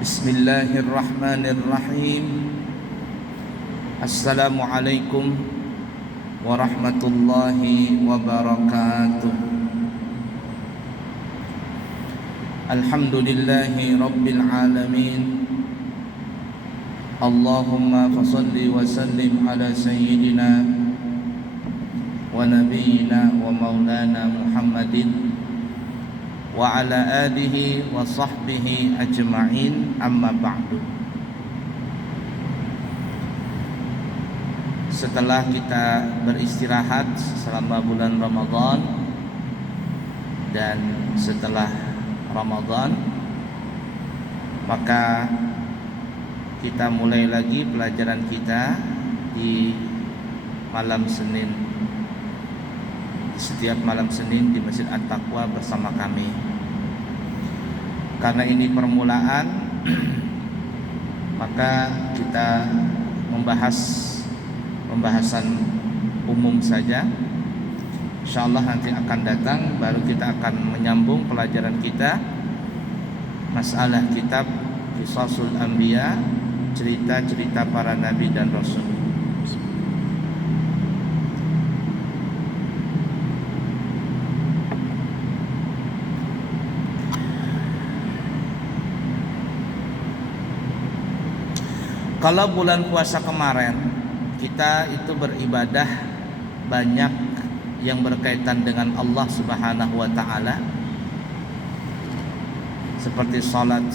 Bismillahirrahmanirrahim. Assalamualaikum warahmatullahi wabarakatuh. Alhamdulillahi rabbil alamin. Allahumma fasalli wa sallim ala sayyidina wa nabiyyina wa maulana Muhammadin wa ala alihi wa sahbihi ajma'in, amma ba'du. Setelah kita beristirahat selama bulan Ramadan dan setelah Ramadan, maka kita mulai lagi pelajaran kita di malam Senin, setiap malam Senin di Masjid At-Taqwa bersama kami. Karena ini permulaan, maka kita membahas pembahasan umum saja. InsyaAllah nanti akan datang, baru kita akan menyambung pelajaran kita masalah kitab Qisasul Anbiya, cerita-cerita para nabi dan rasul. Kalau bulan puasa kemarin kita itu beribadah banyak yang berkaitan dengan Allah Subhanahu wa taala, seperti salat,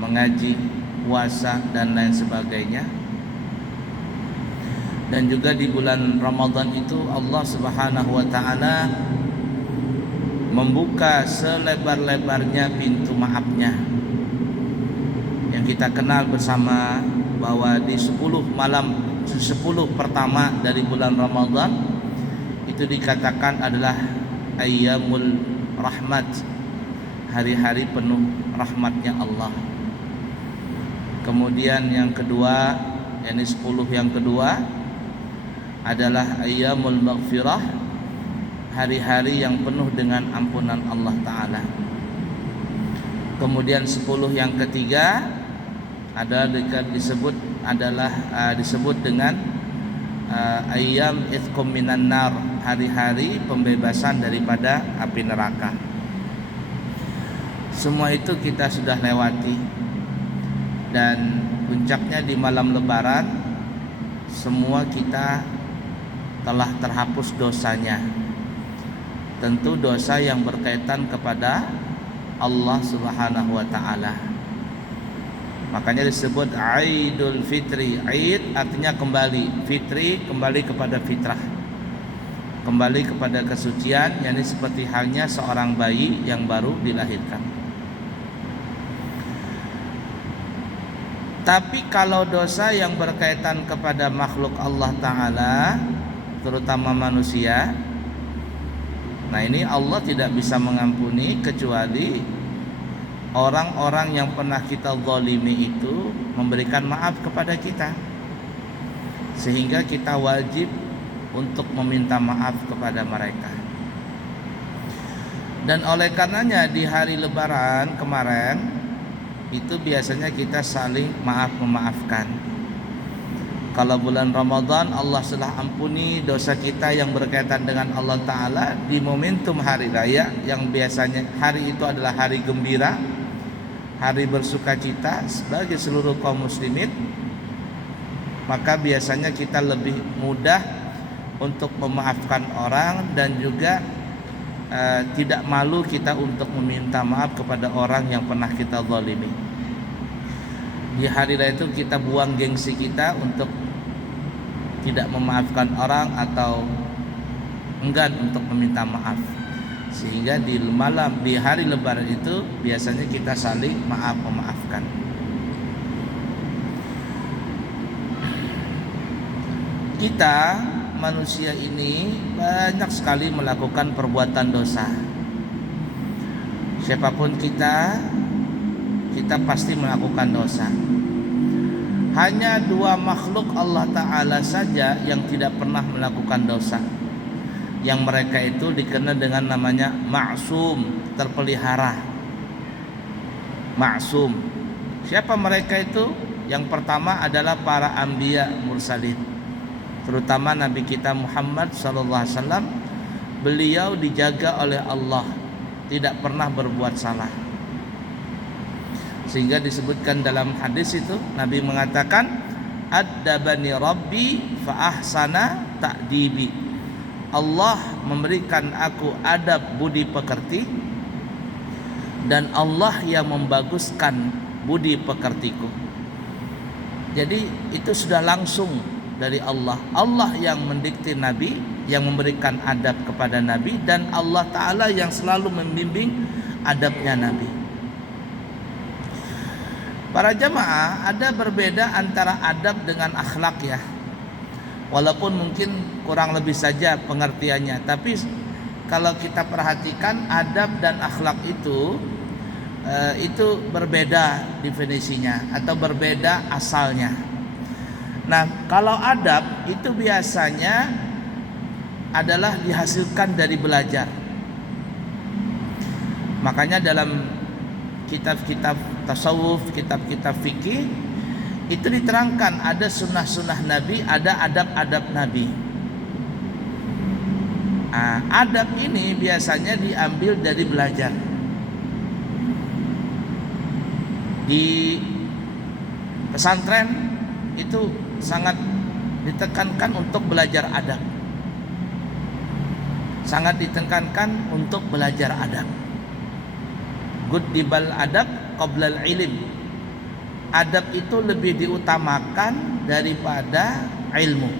mengaji, puasa dan lain sebagainya. Dan juga di bulan Ramadan itu Allah Subhanahu wa taala membuka selebar-lebarnya pintu maafnya, yang kita kenal bersama bahwa di 10 pertama dari bulan Ramadan itu dikatakan adalah ayyamul rahmat, hari-hari penuh rahmatnya Allah. Kemudian yang kedua, yakni 10 yang kedua adalah ayyamul maghfirah, hari-hari yang penuh dengan ampunan Allah Ta'ala. Kemudian 10 yang ketiga adalah disebut dengan ayyam itqum minan nar, hari-hari pembebasan daripada api neraka. Semua itu kita sudah lewati, dan puncaknya di malam lebaran semua kita telah terhapus dosanya. Tentu dosa yang berkaitan kepada Allah Subhanahu wa taala. Makanya disebut Aidul Fitri. Aid artinya kembali, Fitri kembali kepada fitrah, kembali kepada kesucian, yakni seperti halnya seorang bayi yang baru dilahirkan. Tapi kalau dosa yang berkaitan kepada makhluk Allah Ta'ala, terutama manusia, nah ini Allah tidak bisa mengampuni kecuali orang-orang yang pernah kita zalimi itu memberikan maaf kepada kita, sehingga kita wajib untuk meminta maaf kepada mereka. Dan oleh karenanya di hari lebaran kemarin itu biasanya kita saling maaf-memaafkan. Kalau bulan Ramadan Allah telah ampuni dosa kita yang berkaitan dengan Allah Ta'ala di momentum hari raya, yang biasanya hari itu adalah hari gembira, hari bersukacita bagi seluruh kaum muslimin, maka biasanya kita lebih mudah untuk memaafkan orang, dan juga tidak malu kita untuk meminta maaf kepada orang yang pernah kita zalimi. Di hari raya itu kita buang gengsi kita untuk tidak memaafkan orang atau enggan untuk meminta maaf, sehingga di hari lebaran itu biasanya kita saling memaafkan. Kita manusia ini banyak sekali melakukan perbuatan dosa. Siapapun kita pasti melakukan dosa. Hanya 2 makhluk Allah Ta'ala saja yang tidak pernah melakukan dosa, yang mereka itu dikenal dengan namanya ma'sum, terpelihara. Ma'sum Siapa mereka itu? Yang pertama adalah para anbiya mursalin, terutama Nabi kita Muhammad SAW. Beliau dijaga oleh Allah, tidak pernah berbuat salah. Sehingga disebutkan dalam hadis itu, Nabi mengatakan, "Addabani Rabbi fa ahsana ta'dibi." Allah memberikan aku adab budi pekerti, dan Allah yang membaguskan budi pekertiku. Jadi itu sudah langsung dari Allah. Allah yang mendikte Nabi, yang memberikan adab kepada Nabi, dan Allah Ta'ala yang selalu membimbing adabnya Nabi. Para jamaah, ada berbeda antara adab dengan akhlak ya. Walaupun mungkin kurang lebih saja pengertiannya, tapi kalau kita perhatikan adab dan akhlak itu berbeda definisinya atau berbeda asalnya. Nah, kalau adab itu biasanya adalah dihasilkan dari belajar. Makanya dalam kitab-kitab tasawuf, kitab-kitab fikih itu diterangkan ada sunnah-sunnah Nabi, ada adab-adab Nabi. Nah, adab ini biasanya diambil dari belajar. Di pesantren itu sangat ditekankan untuk belajar adab. Sangat ditekankan untuk belajar adab. Guddibal adab qoblal ilm. Adab itu lebih diutamakan daripada ilmu.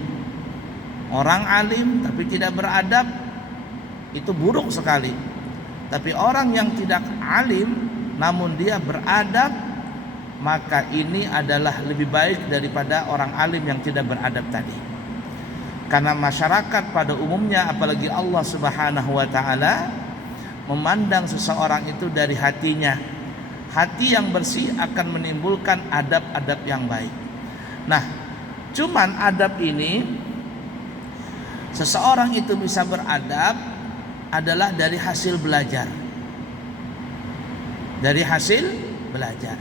Orang alim tapi tidak beradab itu buruk sekali. Tapi orang yang tidak alim namun dia beradab, maka ini adalah lebih baik daripada orang alim yang tidak beradab tadi. Karena masyarakat pada umumnya, apalagi Allah Subhanahu wa taala, memandang seseorang itu dari hatinya. Hati yang bersih akan menimbulkan adab-adab yang baik. Nah, cuman adab ini, seseorang itu bisa beradab adalah dari hasil belajar. Dari hasil belajar.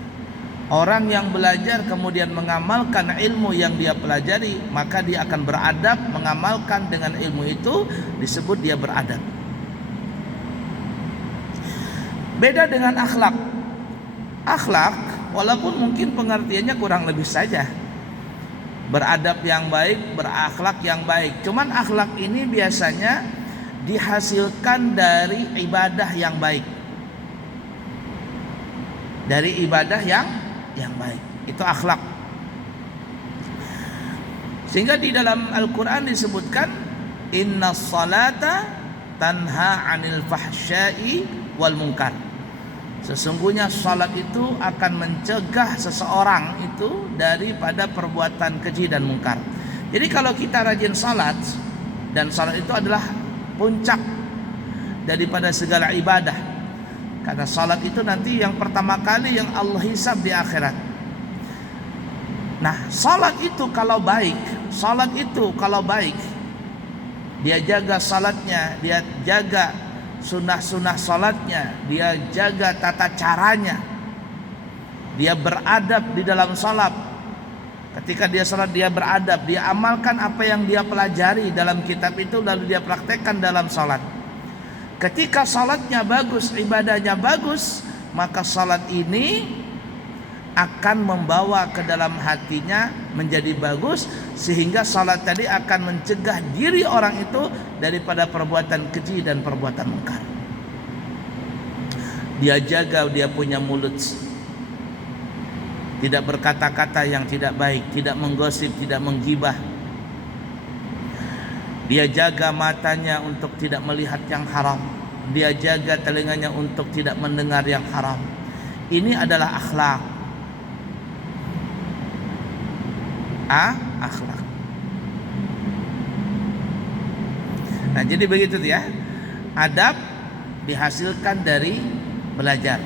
Orang yang belajar kemudian mengamalkan ilmu yang dia pelajari, maka dia akan beradab. Mengamalkan dengan ilmu itu disebut dia beradab. Beda dengan akhlak. Akhlak walaupun mungkin pengertiannya kurang lebih saja, beradab yang baik, berakhlak yang baik. Cuman akhlak ini biasanya dihasilkan dari ibadah yang baik. Dari ibadah yang baik, itu akhlak. Sehingga di dalam Al-Quran disebutkan, innas salata tanha 'anil fahsya'i wal munkar. Sesungguhnya salat itu akan mencegah seseorang itu daripada perbuatan keji dan mungkar. Jadi kalau kita rajin salat, dan salat itu adalah puncak daripada segala ibadah. Karena salat itu nanti yang pertama kali yang Allah hisab di akhirat. Nah, salat itu kalau baik, dia jaga salatnya, dia jaga sunnah-sunnah salatnya, dia jaga tata caranya, dia beradab di dalam salat. Ketika dia salat dia beradab, dia amalkan apa yang dia pelajari dalam kitab itu lalu dia praktekkan dalam salat. Ketika salatnya bagus, ibadahnya bagus, maka salat ini akan membawa ke dalam hatinya menjadi bagus, sehingga salat tadi akan mencegah diri orang itu daripada perbuatan keji dan perbuatan mungkar. Dia jaga dia punya mulut, tidak berkata-kata yang tidak baik, tidak menggosip, tidak menggibah. Dia jaga matanya untuk tidak melihat yang haram. Dia jaga telinganya untuk tidak mendengar yang haram. Ini adalah akhlak. Akhlak. Nah, jadi begitu ya. Adab dihasilkan dari belajar.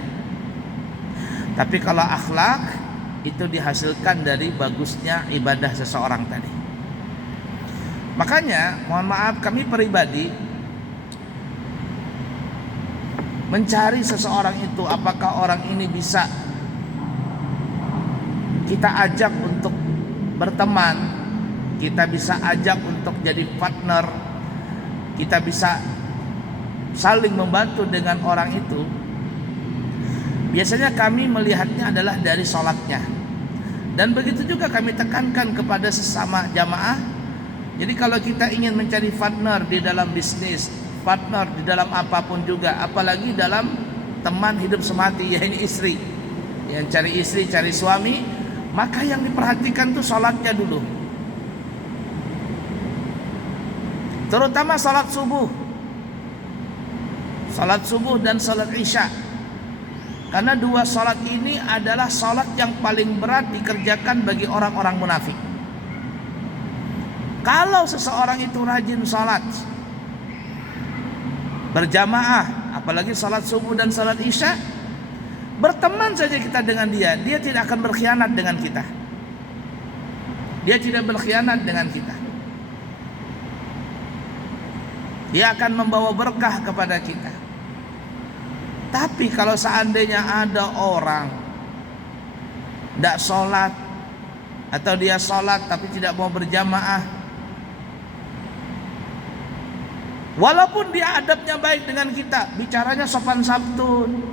Tapi kalau akhlak itu dihasilkan dari bagusnya ibadah seseorang tadi. Makanya, mohon maaf, kami pribadi mencari seseorang itu, apakah orang ini bisa kita ajak untuk berteman, kita bisa ajak untuk jadi partner, kita bisa saling membantu dengan orang itu, biasanya kami melihatnya adalah dari sholatnya. Dan begitu juga kami tekankan kepada sesama jamaah. Jadi kalau kita ingin mencari partner di dalam bisnis, partner di dalam apapun juga, apalagi dalam teman hidup semati, yaitu istri, yang cari istri, cari suami, maka yang diperhatikan tuh sholatnya dulu, terutama sholat subuh dan sholat isya. Karena dua sholat ini adalah sholat yang paling berat dikerjakan bagi orang-orang munafik. Kalau seseorang itu rajin sholat berjamaah, apalagi sholat subuh dan sholat isya, berteman saja kita dengan dia, dia tidak akan berkhianat dengan kita. Dia tidak berkhianat dengan kita. Dia akan membawa berkah kepada kita. Tapi kalau seandainya ada orang tidak sholat, atau dia sholat tapi tidak mau berjamaah, walaupun dia adabnya baik dengan kita, bicaranya sopan santun,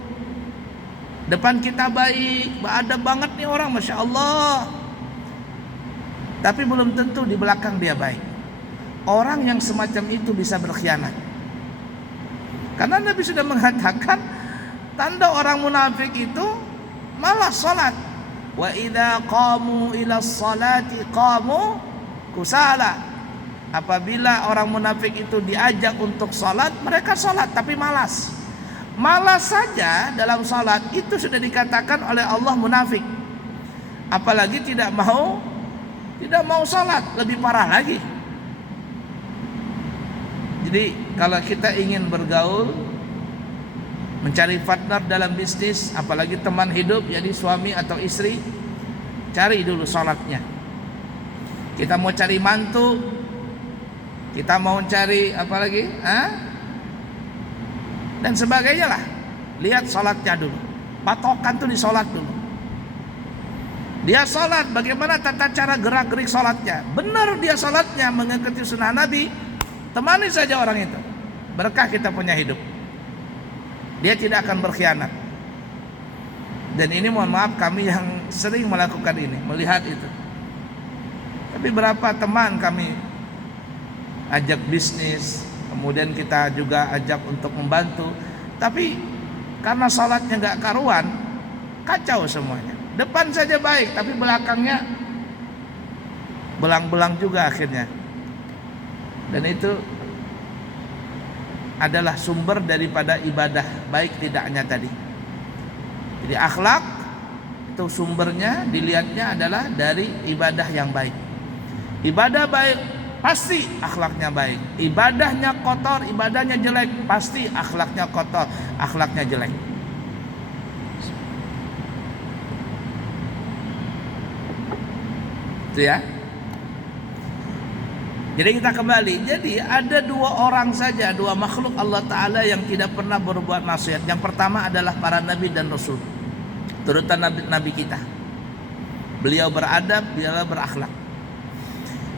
depan kita baik, beradab banget nih orang, Masya Allah, tapi belum tentu di belakang dia baik. Orang yang semacam itu bisa berkhianat. Karena Nabi sudah mengatakan, tanda orang munafik itu malah sholat. Wa idza qamu ila sholati qamu kusala. Apabila orang munafik itu diajak untuk sholat, mereka sholat tapi malas. Malas saja dalam sholat itu sudah dikatakan oleh Allah munafik. Apalagi tidak mau sholat, lebih parah lagi. Jadi kalau kita ingin bergaul, mencari partner dalam bisnis, apalagi teman hidup, jadi suami atau istri, cari dulu sholatnya. Kita mau cari mantu, kita mau cari apa lagi, dan sebagainya lah, lihat sholatnya dulu. Patokan tuh di sholat dulu. Dia sholat, bagaimana tata cara gerak-gerik sholatnya? Benar dia sholatnya mengikuti sunnah Nabi, temani saja orang itu, berkah kita punya hidup. Dia tidak akan berkhianat. Dan ini mohon maaf, kami yang sering melakukan ini, melihat itu. Tapi berapa teman kami ajak bisnis, kemudian kita juga ajak untuk membantu, tapi karena sholatnya gak karuan, kacau semuanya. Depan saja baik, tapi belakangnya belang-belang juga akhirnya. Dan itu adalah sumber daripada ibadah baik tidaknya tadi. Jadi akhlak itu sumbernya, dilihatnya adalah dari ibadah yang baik. Ibadah baik pasti akhlaknya baik. Ibadahnya kotor, ibadahnya jelek, pasti akhlaknya kotor, akhlaknya jelek. Itu ya. Jadi kita kembali. Jadi ada dua orang saja, dua makhluk Allah Ta'ala yang tidak pernah berbuat maksiat. Yang pertama adalah para nabi dan rasul, terutama nabi kita. Beliau beradab, beliau berakhlak.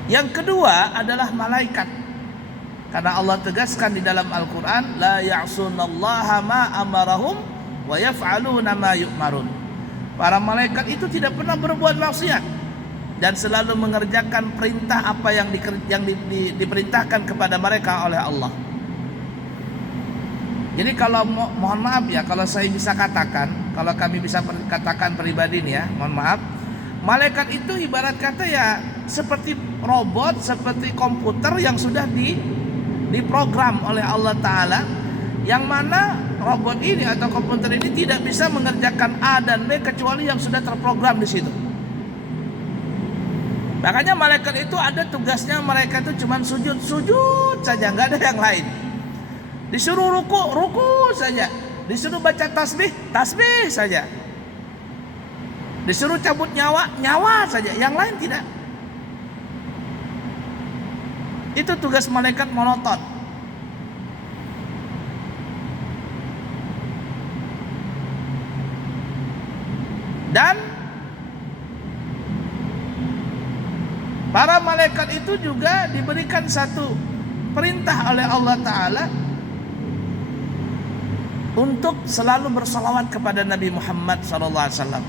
Yang kedua adalah malaikat. Karena Allah tegaskan di dalam Al-Quran, la ya'sunallaha ma amarahum wa yaf'aluna ma yu'marun. Para malaikat itu tidak pernah berbuat maksiat dan selalu mengerjakan perintah apa yang diperintahkan kepada mereka oleh Allah. Jadi kalau mohon maaf ya, kalau saya bisa katakan, kalau kami bisa katakan pribadi nih ya, mohon maaf, malaikat itu ibarat kata ya seperti robot, seperti komputer yang sudah diprogram oleh Allah Ta'ala, yang mana robot ini atau komputer ini tidak bisa mengerjakan A dan B kecuali yang sudah terprogram di situ. Makanya malaikat itu ada tugasnya, mereka itu cuma sujud saja, nggak ada yang lain. Disuruh ruku saja. Disuruh baca tasbih saja. Disuruh cabut nyawa saja, yang lain tidak. Itu tugas malaikat monoton. Dan Para malaikat itu juga diberikan satu perintah oleh Allah Ta'ala untuk selalu bersalawat kepada Nabi Muhammad SAW.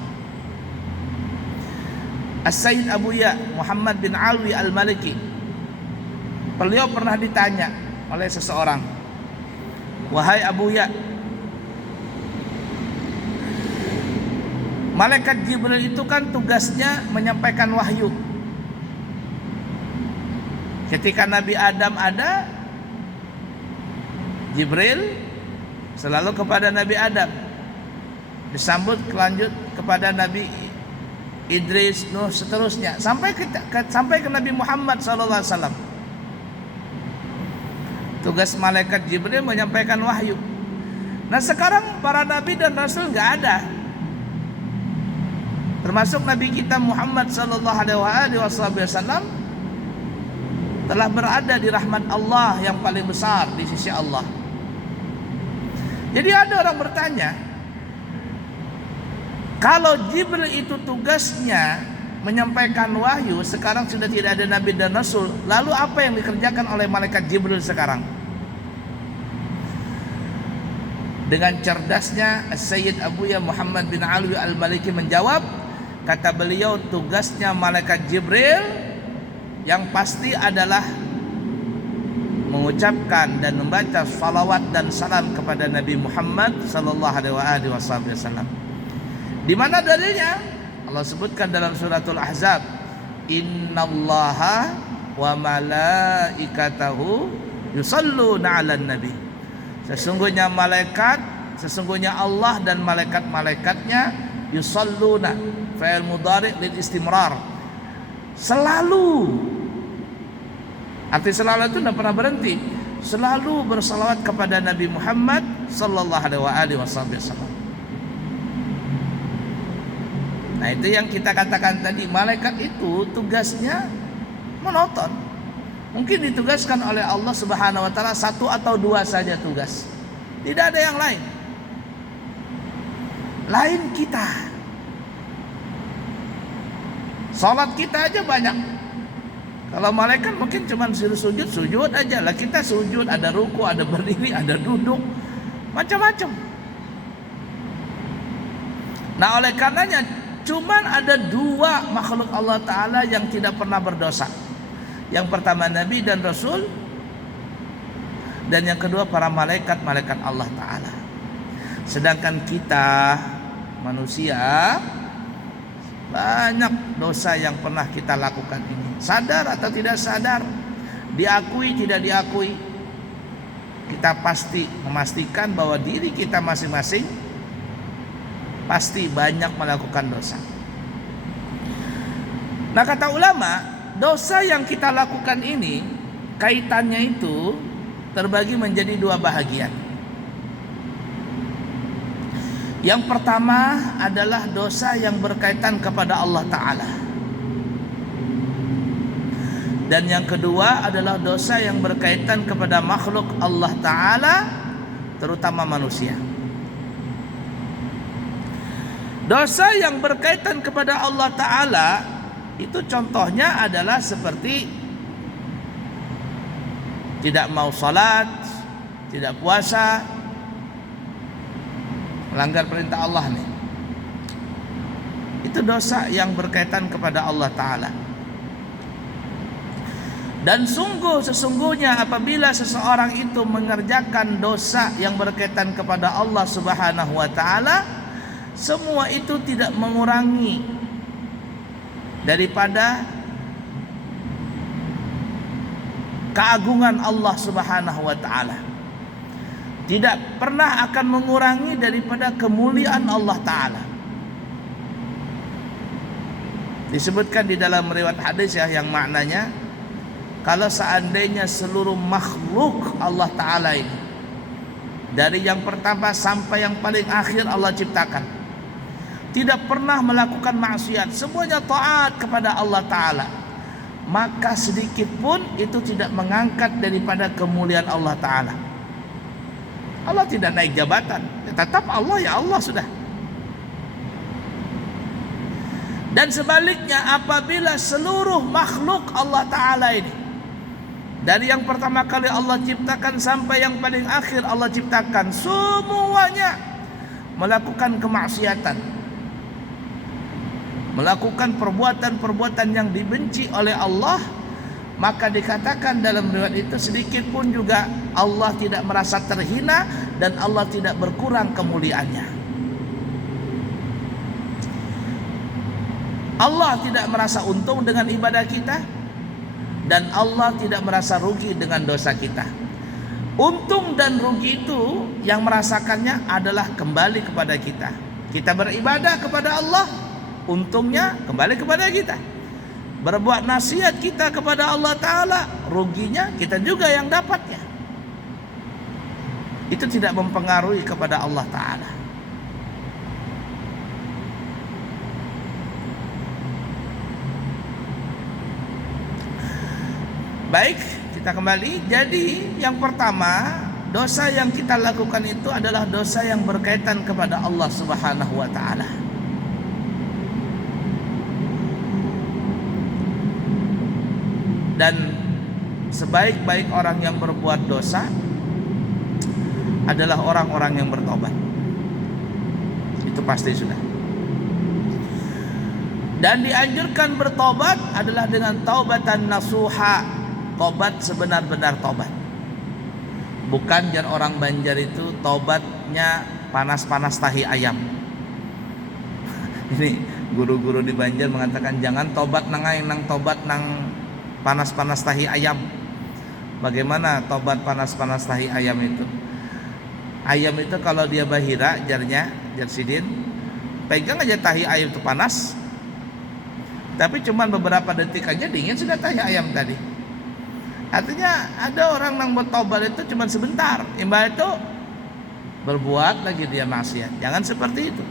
As-Sayyid Abu Ya Muhammad bin Alwi Al-Maliki, beliau pernah ditanya oleh seseorang, "Wahai Abu Ya, malaikat Jibril itu kan tugasnya menyampaikan wahyu. Ketika Nabi Adam ada, Jibril selalu kepada Nabi Adam, disambut lanjut kepada Nabi Idris, Nuh, seterusnya sampai ke Nabi Muhammad SAW. Tugas malaikat Jibril menyampaikan wahyu. Nah sekarang para nabi dan rasul nggak ada, termasuk Nabi kita Muhammad SAW telah berada di rahmat Allah yang paling besar di sisi Allah. Jadi ada orang bertanya, kalau Jibril itu tugasnya menyampaikan wahyu, sekarang sudah tidak ada nabi dan rasul, lalu apa yang dikerjakan oleh malaikat Jibril sekarang? Dengan cerdasnya Sayyid Abu Ya Muhammad bin Alwi Al-Maliki menjawab, kata beliau, tugasnya malaikat Jibril yang pasti adalah mengucapkan dan membaca salawat dan salam kepada Nabi Muhammad SAW. Di mana dalilnya? Allah sebutkan dalam suratul Ahzab, innallaha wa malaikatahu yusalluna 'alan nabi. Sesungguhnya Allah dan malaikat-malaikatnya yusalluna, fa'il mudhari' lil istimrar, selalu. Arti selalu itu tidak pernah berhenti, selalu bersalawat kepada Nabi Muhammad SAW. Nah itu yang kita katakan tadi, malaikat itu tugasnya monoton. Mungkin ditugaskan oleh Allah Subhanahu wa Ta'ala satu atau dua saja tugas, tidak ada yang lain. Lain kita, salat kita aja banyak. Kalau malaikat mungkin cuma sujud aja lah. Kita sujud, ada ruku, ada berdiri, ada duduk, macam-macam. Nah oleh karenanya cuman ada dua makhluk Allah Ta'ala yang tidak pernah berdosa. Yang pertama Nabi dan Rasul, dan yang kedua para malaikat Allah Ta'ala. Sedangkan kita manusia, banyak dosa yang pernah kita lakukan ini, sadar atau tidak sadar, diakui tidak diakui, kita pasti memastikan bahwa diri kita masing-masing pasti banyak melakukan dosa. Nah kata ulama, dosa yang kita lakukan ini kaitannya itu terbagi menjadi dua bahagian. Yang pertama adalah dosa yang berkaitan kepada Allah Ta'ala, dan yang kedua adalah dosa yang berkaitan kepada makhluk Allah Ta'ala, terutama manusia. Dosa yang berkaitan kepada Allah Ta'ala itu contohnya adalah seperti tidak mau salat, tidak puasa, melanggar perintah Allah nih. Itu dosa yang berkaitan kepada Allah Ta'ala. Dan sesungguhnya apabila seseorang itu mengerjakan dosa yang berkaitan kepada Allah Subhanahu wa Ta'ala, semua itu tidak mengurangi daripada keagungan Allah Subhanahu wa Ta'ala, tidak pernah akan mengurangi daripada kemuliaan Allah Ta'ala. Disebutkan di dalam riwayat hadis yang maknanya, kalau seandainya seluruh makhluk Allah Ta'ala ini, dari yang pertama sampai yang paling akhir Allah ciptakan, tidak pernah melakukan maksiat, semuanya taat kepada Allah Ta'ala, maka sedikit pun itu tidak mengangkat daripada kemuliaan Allah Ta'ala. Allah tidak naik jabatan, tetap Allah ya Allah sudah. Dan sebaliknya, apabila seluruh makhluk Allah Ta'ala ini, dari yang pertama kali Allah ciptakan sampai yang paling akhir Allah ciptakan, semuanya melakukan kemaksiatan, melakukan perbuatan-perbuatan yang dibenci oleh Allah, maka dikatakan dalam riwayat itu sedikit pun juga Allah tidak merasa terhina dan Allah tidak berkurang kemuliaannya. Allah tidak merasa untung dengan ibadah kita, dan Allah tidak merasa rugi dengan dosa kita. Untung dan rugi itu yang merasakannya adalah kembali kepada kita. Kita beribadah kepada Allah, untungnya kembali kepada kita. Berbuat nasihat kita kepada Allah Ta'ala, ruginya kita juga yang dapatnya. Itu tidak mempengaruhi kepada Allah Ta'ala. Baik, kita kembali. Jadi yang pertama, dosa yang kita lakukan itu adalah dosa yang berkaitan kepada Allah Subhanahu wa Ta'ala. Dan sebaik-baik orang yang berbuat dosa adalah orang-orang yang bertobat. Itu pasti sudah. Dan dianjurkan bertobat adalah dengan taubatan nasuha, tobat sebenar-benar tobat. Bukan jar orang Banjar itu tobatnya panas-panas tahi ayam. Ini guru-guru di Banjar mengatakan jangan tobat nang tobat nang panas-panas tahi ayam. Bagaimana tobat panas-panas tahi ayam itu? Ayam itu kalau dia bahira, jar sidin, pegang aja tahi ayam itu panas, tapi cuma beberapa detik aja dingin sudah tahi ayam tadi. Artinya ada orang yang bertobat itu cuma sebentar, imbah itu berbuat lagi dia maksiat. Jangan seperti itu.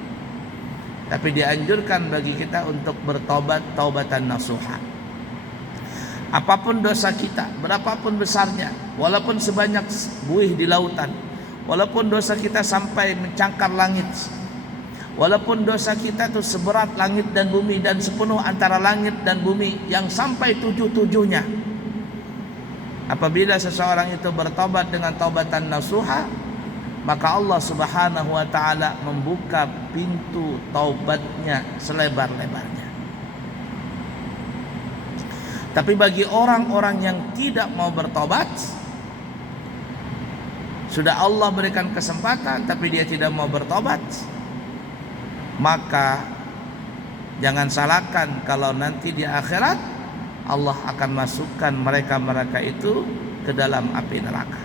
Tapi dianjurkan bagi kita untuk bertobat taubatan nasuha. Apapun dosa kita, berapapun besarnya, walaupun sebanyak buih di lautan, walaupun dosa kita sampai mencangkar langit, walaupun dosa kita itu seberat langit dan bumi dan sepenuh antara langit dan bumi yang sampai 7/7-nya. Apabila seseorang itu bertobat dengan taubatan nasuha, maka Allah Subhanahu wa Ta'ala membuka pintu taubatnya selebar-lebarnya. Tapi bagi orang-orang yang tidak mau bertobat, sudah Allah berikan kesempatan tapi dia tidak mau bertobat, maka jangan salahkan kalau nanti di akhirat Allah akan masukkan mereka-mereka itu ke dalam api neraka.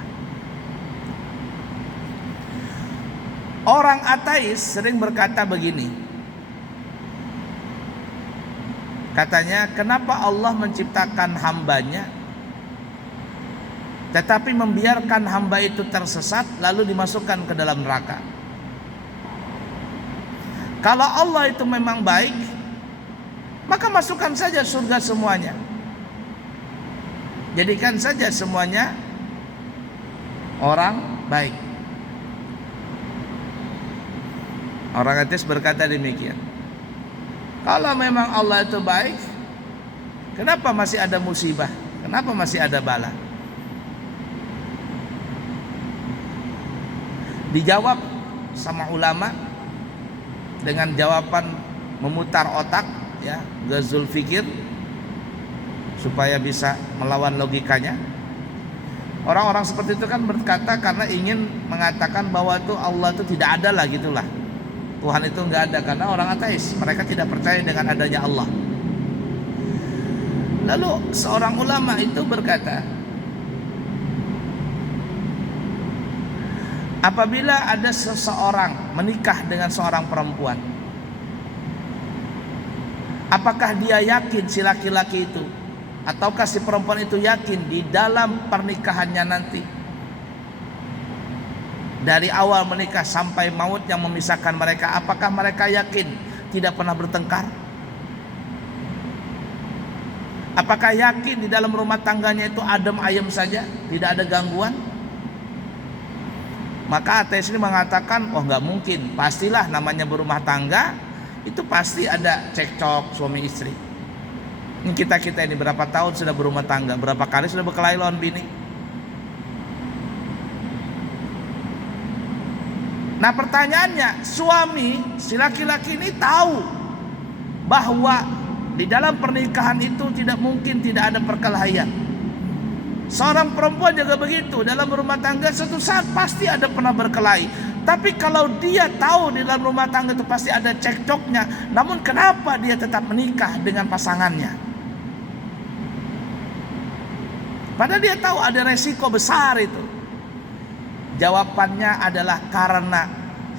Orang ateis sering berkata begini. Katanya, kenapa Allah menciptakan hambanya tetapi membiarkan hamba itu tersesat lalu dimasukkan ke dalam neraka? Kalau Allah itu memang baik, maka masukkan saja surga semuanya. Jadikan saja semuanya orang baik. Orang ateis berkata demikian. Kalau memang Allah itu baik, kenapa masih ada musibah? Kenapa masih ada bala? Dijawab sama ulama dengan jawaban memutar otak, ya, gazul fikir, supaya bisa melawan logikanya. Orang-orang seperti itu kan berkata karena ingin mengatakan bahwa itu Allah itu tidak ada lah, gitulah. Tuhan itu enggak ada, karena orang ateis, mereka tidak percaya dengan adanya Allah. Lalu seorang ulama itu berkata, apabila ada seseorang menikah dengan seorang perempuan, apakah dia yakin si laki-laki itu, ataukah si perempuan itu yakin di dalam pernikahannya nanti, dari awal menikah sampai maut yang memisahkan mereka, apakah mereka yakin tidak pernah bertengkar? Apakah yakin di dalam rumah tangganya itu adem ayem saja, tidak ada gangguan? Maka ateis ini mengatakan, oh nggak mungkin, pastilah namanya berumah tangga itu pasti ada cekcok suami istri. Ini kita ini berapa tahun sudah berumah tangga, berapa kali sudah berkelahi lawan bini. Nah pertanyaannya, suami si laki-laki ini tahu bahwa di dalam pernikahan itu tidak mungkin tidak ada perkelahian. Seorang perempuan juga begitu, dalam rumah tangga suatu saat pasti ada pernah berkelahi. Tapi kalau dia tahu di dalam rumah tangga itu pasti ada cekcoknya, namun kenapa dia tetap menikah dengan pasangannya? Padahal dia tahu ada resiko besar itu. Jawabannya adalah karena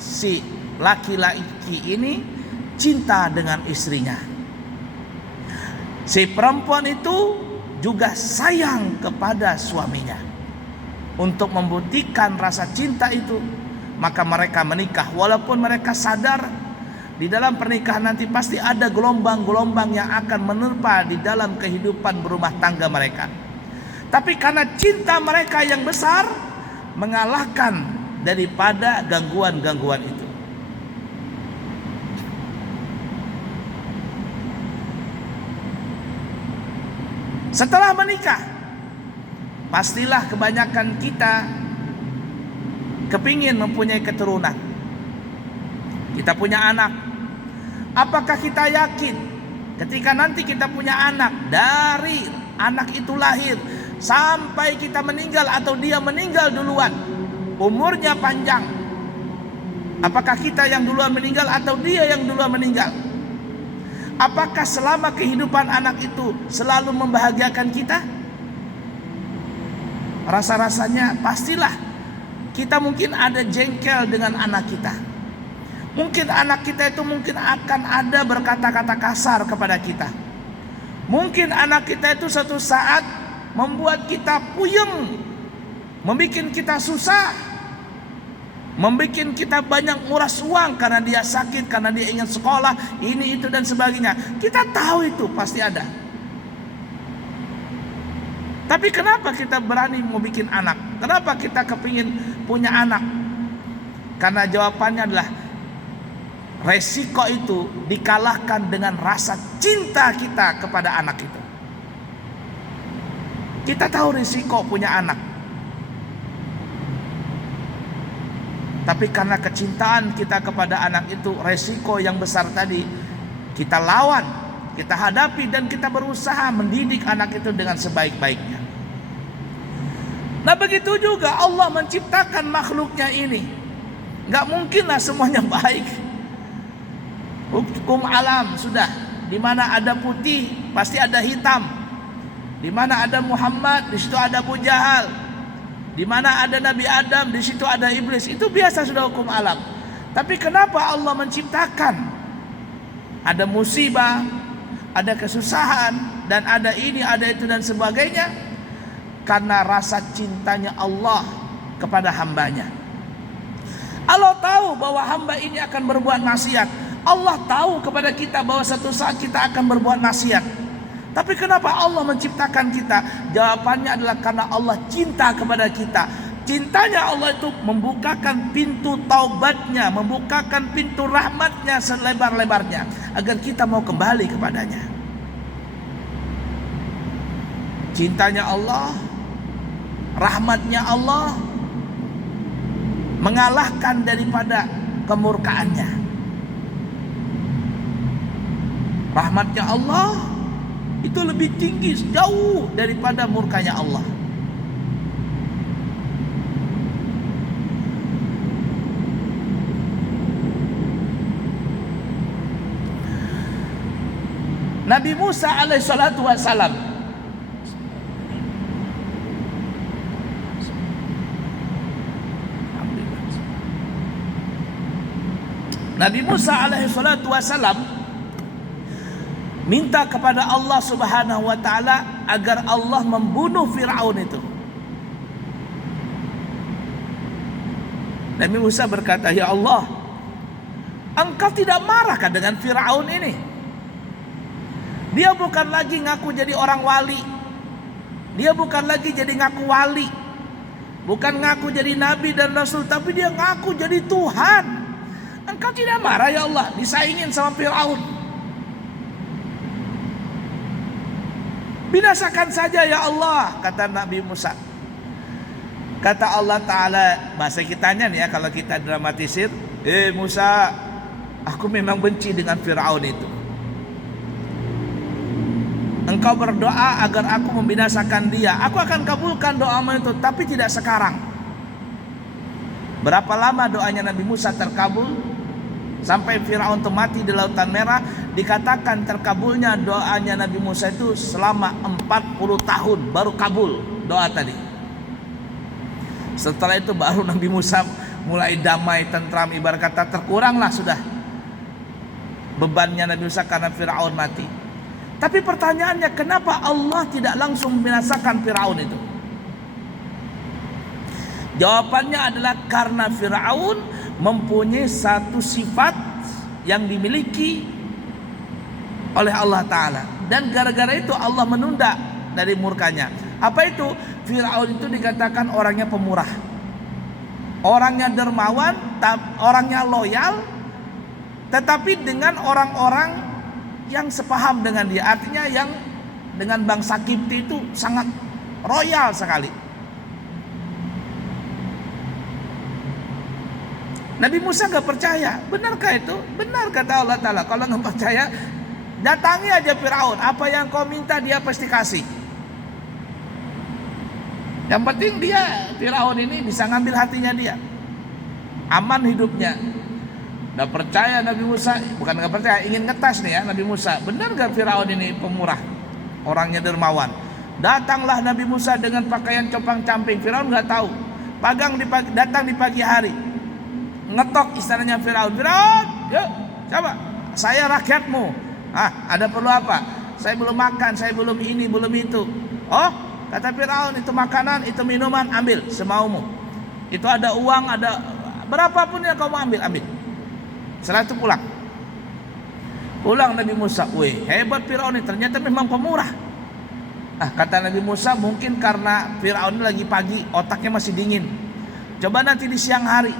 si laki-laki ini cinta dengan istrinya. Si perempuan itu juga sayang kepada suaminya. Untuk membuktikan rasa cinta itu, maka mereka menikah. Walaupun mereka sadar di dalam pernikahan nanti pasti ada gelombang-gelombang yang akan menerpa di dalam kehidupan berumah tangga mereka. Tapi karena cinta mereka yang besar, mengalahkan daripada gangguan-gangguan itu. Setelah menikah, pastilah kebanyakan kita kepingin mempunyai keturunan. Kita punya anak. Apakah kita yakin ketika nanti kita punya anak, dari anak itu lahir sampai kita meninggal atau dia meninggal duluan, umurnya panjang, apakah kita yang duluan meninggal atau dia yang duluan meninggal? Apakah selama kehidupan anak itu selalu membahagiakan kita? Rasa-rasanya pastilah kita mungkin ada jengkel dengan anak kita. Mungkin anak kita itu mungkin akan ada berkata-kata kasar kepada kita. Mungkin anak kita itu suatu saat membuat kita puyeng, membuat kita susah, membuat kita banyak nguras uang karena dia sakit, karena dia ingin sekolah, ini itu dan sebagainya. Kita tahu itu pasti ada. Tapi kenapa kita berani mau bikin anak? Kenapa kita kepingin punya anak? Karena jawabannya adalah resiko itu dikalahkan dengan rasa cinta kita kepada anak itu. Kita tahu risiko punya anak, tapi karena kecintaan kita kepada anak itu, resiko yang besar tadi kita lawan, kita hadapi, dan kita berusaha mendidik anak itu dengan sebaik-baiknya. Nah begitu juga Allah menciptakan makhluknya ini. Gak mungkinlah semuanya baik. Hukum alam sudah, di mana ada putih pasti ada hitam. Di mana ada Muhammad, di situ ada Abu Jahal. Di mana ada Nabi Adam, di situ ada iblis. Itu biasa sudah hukum alam. Tapi kenapa Allah menciptakan ada musibah, ada kesusahan, dan ada ini, ada itu dan sebagainya? Karena rasa cintanya Allah kepada hambanya. Allah tahu bahwa hamba ini akan berbuat maksiat. Allah tahu kepada kita bahwa satu saat kita akan berbuat maksiat. Tapi kenapa Allah menciptakan kita? Jawabannya adalah karena Allah cinta kepada kita. Cintanya Allah itu membukakan pintu taubatnya, membukakan pintu rahmatnya selebar-lebarnya, agar kita mau kembali kepadanya. Cintanya Allah, rahmatnya Allah mengalahkan daripada kemurkaannya. Rahmatnya Allah itu lebih tinggi jauh daripada murkanya Allah. Nabi Musa alaihissalatu wassalam Nabi Musa alaihissalatu wassalam minta kepada Allah Subhanahu wa taala agar Allah membunuh Firaun itu. Nabi Musa berkata, "Ya Allah, Engkau tidak marahkah dengan Firaun ini? Dia bukan lagi ngaku jadi orang wali. Dia bukan lagi jadi ngaku wali. Bukan ngaku jadi nabi dan rasul, tapi dia ngaku jadi Tuhan. Engkau tidak marah ya Allah, disaingin sama Fir'aun. Binasakan saja ya Allah, kata Nabi Musa. Kata Allah Ta'ala, bahasa kitanya nih ya, kalau kita dramatisir, Musa, aku memang benci dengan Fir'aun itu. Engkau berdoa agar aku membinasakan dia, aku akan kabulkan doamu itu, tapi tidak sekarang. Berapa lama doanya Nabi Musa terkabul? Sampai Fir'aun itu mati di Lautan Merah. Dikatakan terkabulnya doanya Nabi Musa itu selama 40 tahun baru kabul doa tadi. Setelah itu baru Nabi Musa mulai damai, tentram, ibarat kata terkuranglah sudah bebannya Nabi Musa karena Fir'aun mati. Tapi pertanyaannya, kenapa Allah tidak langsung membinasakan Fir'aun itu? Jawabannya adalah karena Fir'aun mempunyai satu sifat yang dimiliki oleh Allah Ta'ala, dan gara-gara itu Allah menunda dari murkanya. Apa itu? Fir'aun itu dikatakan orangnya pemurah, orangnya dermawan, orangnya loyal, tetapi dengan orang-orang yang sepaham dengan dia. Artinya yang dengan bangsa Kipti itu sangat royal sekali. Nabi Musa gak percaya. Benarkah itu? Benar kata Allah Ta'ala. Kalau gak percaya, datangi aja Fir'aun. Apa yang kau minta dia pasti kasih. Yang penting dia, Fir'aun ini bisa ngambil hatinya dia, aman hidupnya. Gak percaya Nabi Musa, bukan gak percaya, ingin ngetes nih ya Nabi Musa. Benar gak Fir'aun ini pemurah, orangnya dermawan? Datanglah Nabi Musa dengan pakaian compang-camping. Fir'aun gak tahu. Datang di pagi hari, ngetok istananya Fir'aun. Fir'aun, yuk, coba, saya rakyatmu. Ada perlu apa? Saya belum makan, saya belum ini, belum itu. Oh, kata Fir'aun, itu makanan, itu minuman, ambil semaumu. Itu ada uang, ada berapapun yang kamu ambil. Setelah itu pulang Nabi Musa. Wih, hebat Fir'aun ini, ternyata memang pemurah. Kata Nabi Musa, mungkin karena Fir'aun ini lagi pagi, otaknya masih dingin. Coba nanti di siang hari,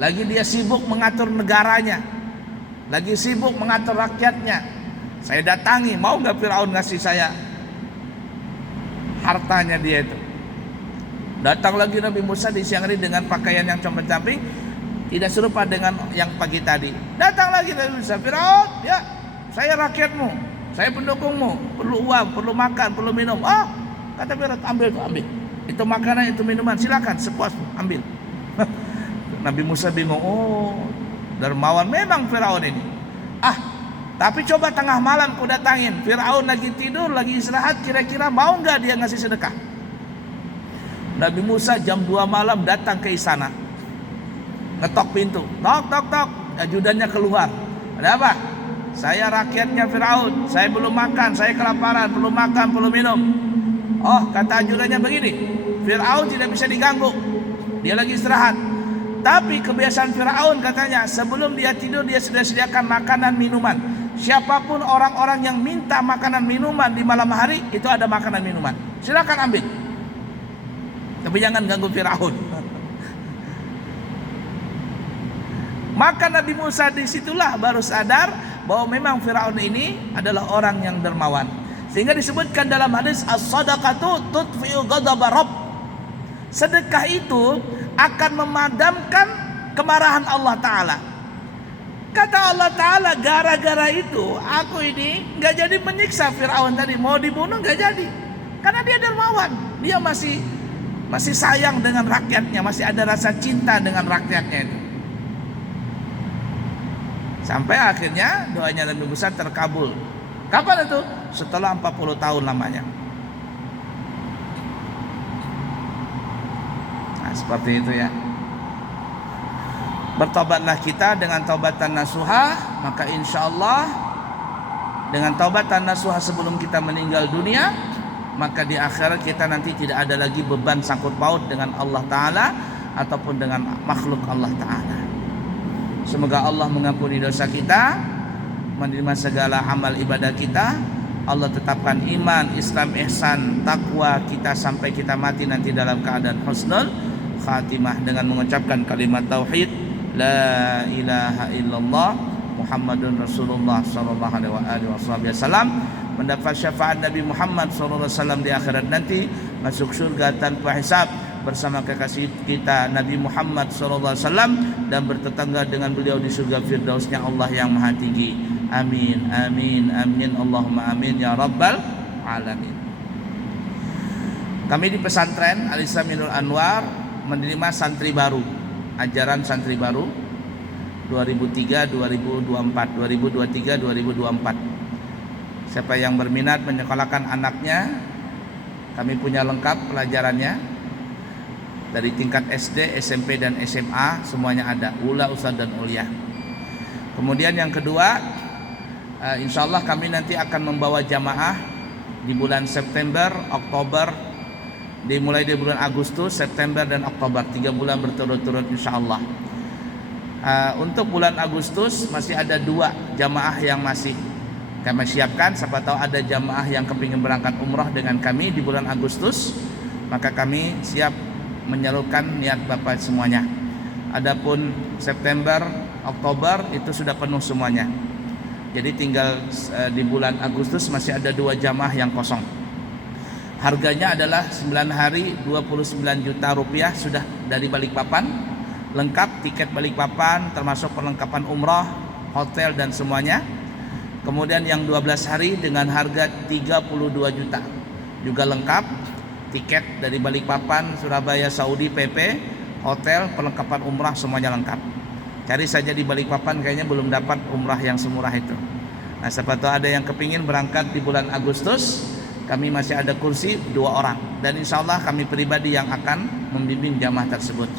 lagi dia sibuk mengatur negaranya, lagi sibuk mengatur rakyatnya, saya datangi. Mau gak Fir'aun ngasih saya hartanya dia itu? Datang lagi Nabi Musa di siang hari dengan pakaian yang compang-camping, tidak serupa dengan yang pagi tadi. Datang lagi Nabi Musa. Fir'aun, ya, saya rakyatmu, saya pendukungmu, perlu uang, perlu makan, perlu minum. Kata Fir'aun, ambil. Itu makanan, itu minuman, silakan sepuasmu, ambil. Nabi Musa bingung. Oh, dermawan memang Fir'aun ini. Tapi coba tengah malam ku datangin, Fir'aun lagi tidur, lagi istirahat, kira-kira mau gak dia ngasih sedekah? Nabi Musa jam 2 malam datang ke istana, ngetok pintu, tok, ajudannya keluar. Ada apa? Saya rakyatnya Fir'aun, saya belum makan, saya kelaparan, belum makan, belum minum. Oh, kata ajudannya begini, Fir'aun tidak bisa diganggu, dia lagi istirahat. Tapi kebiasaan Fir'aun katanya, sebelum dia tidur dia sudah sediakan makanan minuman. Siapapun orang-orang yang minta makanan minuman di malam hari, itu ada makanan minuman, silakan ambil. Tapi jangan ganggu Fir'aun. Maka Nabi Musa disitulah baru sadar bahwa memang Fir'aun ini adalah orang yang dermawan. Sehingga disebutkan dalam hadis, as-sadaqatu tudfi'u ghadaba rabb. Sedekah itu akan memadamkan kemarahan Allah Ta'ala. Kata Allah Ta'ala, gara-gara itu aku ini gak jadi menyiksa Fir'aun tadi. Mau dibunuh gak jadi, karena dia dermawan. Dia masih sayang dengan rakyatnya, masih ada rasa cinta dengan rakyatnya itu. Sampai akhirnya doanya Nabi Musa terkabul. Kapan itu? Setelah 40 tahun lamanya. Seperti itu ya. Bertobatlah kita dengan taubatan nasuha, maka insya Allah dengan taubatan nasuha sebelum kita meninggal dunia, maka di akhirat kita nanti tidak ada lagi beban sangkut paut dengan Allah Ta'ala ataupun dengan makhluk Allah Ta'ala. Semoga Allah mengampuni dosa kita, menerima segala amal ibadah kita. Allah tetapkan iman, Islam, ihsan, takwa kita sampai kita mati nanti dalam keadaan husnul khatimah dengan mengucapkan kalimat tauhid, la ilaha illallah Muhammadun Rasulullah sallallahu alaihi wasallam, mendapat syafaat Nabi Muhammad sallallahu alaihi wasallam di akhirat nanti, masuk surga tanpa hisab bersama kekasih kita Nabi Muhammad sallallahu alaihi wasallam, dan bertetangga dengan beliau di surga firdausnya Allah yang Maha Tinggi. Amin amin amin Allahumma amin ya rabbal alamin. Kami di pesantren Al-Islam Minul Anwar menerima santri baru, ajaran santri baru 2023-2024. Siapa yang berminat menyekolahkan anaknya, kami punya lengkap pelajarannya dari tingkat SD, SMP dan SMA, semuanya ada, ula, ustad dan ulia. Kemudian yang kedua, insya Allah kami nanti akan membawa jamaah di bulan September, Oktober, dimulai di bulan Agustus, September dan Oktober, 3 bulan berturut-turut insya Allah. Untuk bulan Agustus masih ada 2 jamaah yang masih kami siapkan. Siapa tahu ada jamaah yang kepingin berangkat umrah dengan kami di bulan Agustus, maka kami siap menyalurkan niat Bapak semuanya. Adapun September, Oktober itu sudah penuh semuanya. Jadi tinggal di bulan Agustus masih ada 2 jamaah yang kosong. Harganya adalah 9 hari 29 juta rupiah sudah dari Balikpapan, lengkap tiket Balikpapan termasuk perlengkapan umrah, hotel dan semuanya. Kemudian yang 12 hari dengan harga 32 juta juga lengkap, tiket dari Balikpapan, Surabaya, Saudi, PP, hotel, perlengkapan umrah semuanya lengkap. Cari saja di Balikpapan, kayaknya belum dapat umrah yang semurah itu. Nah, siapa tahu ada yang kepingin berangkat di bulan Agustus, kami masih ada kursi 2 orang, dan insya Allah kami pribadi yang akan membimbing jamaah tersebut.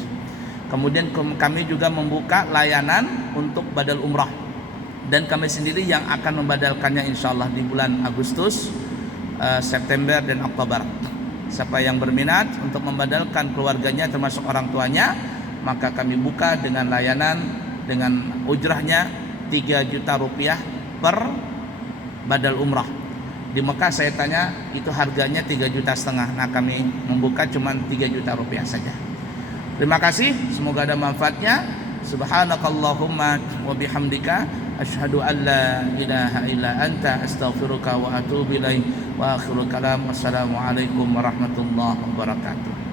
Kemudian kami juga membuka layanan untuk badal umrah, dan kami sendiri yang akan membadalkannya insya Allah di bulan Agustus, September dan Oktober. Siapa yang berminat untuk membadalkan keluarganya termasuk orang tuanya, maka kami buka dengan layanan dengan ujrahnya 3 juta rupiah per badal umrah. Di Mekah saya tanya itu harganya 3,5 juta. Nah, kami membuka cuma 3 juta rupiah saja. Terima kasih, semoga ada manfaatnya. Subhanakallahumma wa bihamdika asyhadu an la ilaha illa anta astaghfiruka wa atubu ilaik. Wa akhiru kalam, wassalamualaikum warahmatullahi wabarakatuh.